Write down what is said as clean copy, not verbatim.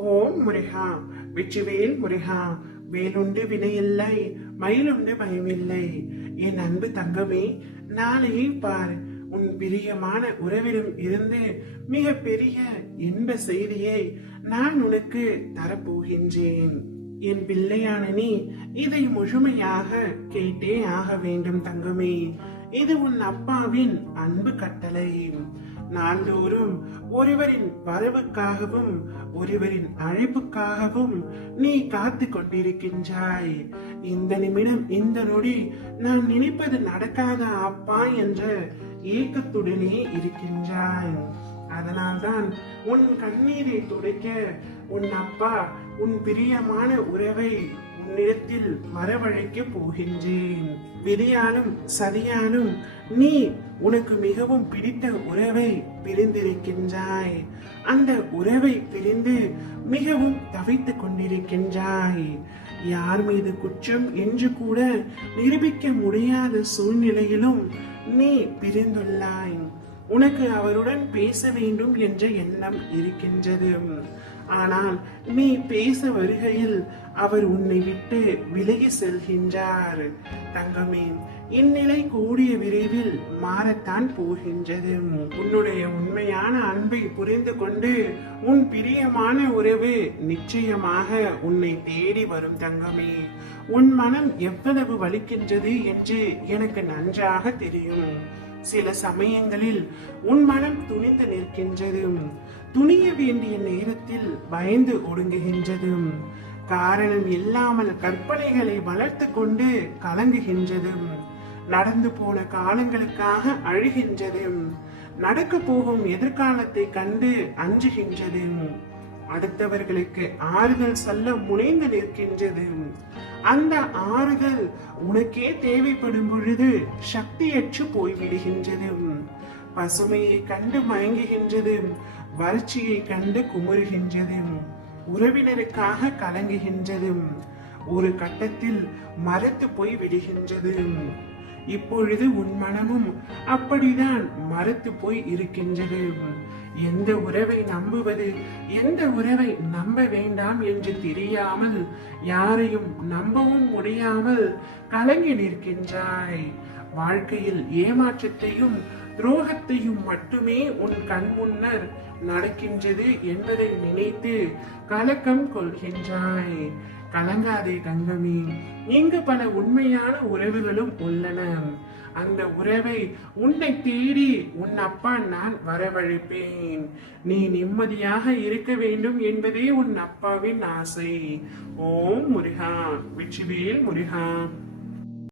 ஓம் முருகா, வெற்றிவேல் முருகா. வேலுண்டு வினையில்லை, மயிலுண்டு பயமில்லை. என் அன்பு தங்கமே, நாளையே பார், உன் பிரியமான உறவிடம் இருந்து மிக பெரிய இன்ப செய்தியை நான் உனக்கு தரப்போகின்றேன். என் பிள்ளையான நீ இதை முழுமையாக கேட்டே ஆக வேண்டும் தங்கமே. இது உன் அப்பாவின் அன்பு கட்டளை. நாள்தோறும் ஒருவரின் வரவுக்காகவும் ஒருவரின் அழைப்புக்காகவும் நீ காத்து கொண்டிருக்கின்றாய். இந்த நிமிடம் இந்த நொடி நான் நினைப்பது நடக்காத அப்பா என்ற ஏக்கத்துடனே இருக்கின்றாய். அதனால்தான் உன் கண்ணீரை துடைக்க உன் அப்பா உன் பிரியமான உறவை உன்னிடத்தில் வரவழைக்க போகின்றேன். விதியாலும் சரியாலும் நீ உனக்கு மிகவும் பிடித்த உறவை பிரிந்திருக்கின்றாய். அந்த உறவை பிரிந்து மிகவும் தவித்துக் கொண்டிருக்கின்றாய். யார் மீது குற்றம் என்று கூட நிரூபிக்க முடியாத சூழ்நிலையிலும் நீ பிரிந்துள்ளாய். உனக்கு அவருடன் பேச வேண்டும் என்ற எண்ணம் இருக்கின்றது. ஆனால் நீ பேச வருகையில் அவர் உன்னை விட்டு விலகி செல்கின்றார். தங்கமே, இந்நிலை கூடிய விரைவில் மாறத்தான் போகின்றது. உன்னுடைய உண்மையான அன்பை புரிந்து கொண்டு உன் பிரியமான உறவு நிச்சயமாக உன்னை தேடி வரும் தங்கமே. உன் மனம் எவ்வளவு வலிக்கின்றது என்று எனக்கு நன்றாக தெரியும். சில சமயங்களில் உன் மனம் துணிந்து நிற்கின்றது. துணிய வேண்டிய நேரத்தில் பயந்து ஒடுங்குகின்றது. காரணம் இல்லாமல் கற்பனைகளை வளர்த்து கொண்டு கலங்குகின்றது. நடந்து போன காலங்களுக்காக அழுகின்றது. நடக்க போகும் எதிர்காலத்தை கண்டு அஞ்சுகின்றது. அடுத்தவர்களுக்கு ஆறுதல் சொல்ல முனைந்து நிற்கின்றது. அந்த ஆறுதல் உனக்கே தேவைப்படும் பொழுது சக்தியற்று போய்விடுகின்றது. பசுமையை கண்டு மயங்குகின்றது. வறட்சியை கண்டு குமுறுகின்றது. உறவினருக்காக கலங்குகின்றது. ஒரு கட்டத்தில் மறத்து போய் விடுகின்றது. இப்பொழுது உன் மனமும் அப்படிதான் மறத்து போய் இருக்கின்றது. எந்த உறவை நம்புவது, எந்த உறவை நம்ப வேண்டாம் என்று தெரியாமல், யாரையும் நம்பவும் முடியாமல் கலங்கி நிற்கின்றாய். வாழ்க்கையில் ஏமாற்றத்தையும் துரோகத்தையும் மட்டுமே உன் கண் முன்னர் நடக்கின்றது என்பதை நினைத்து கலக்கம் கொள்கின்றாய். கலங்காதே தங்கமே, இங்கு பல உண்மையான உறவுகளும் உள்ளன. அந்த உறவை உன்னை தேடி உன் அப்பா நான் வரவழைப்பேன். நீ நிம்மதியாக இருக்க வேண்டும் என்பதே உன் அப்பாவின் ஆசை. ஓம் முருகா, வெற்றிவேல் முருகா.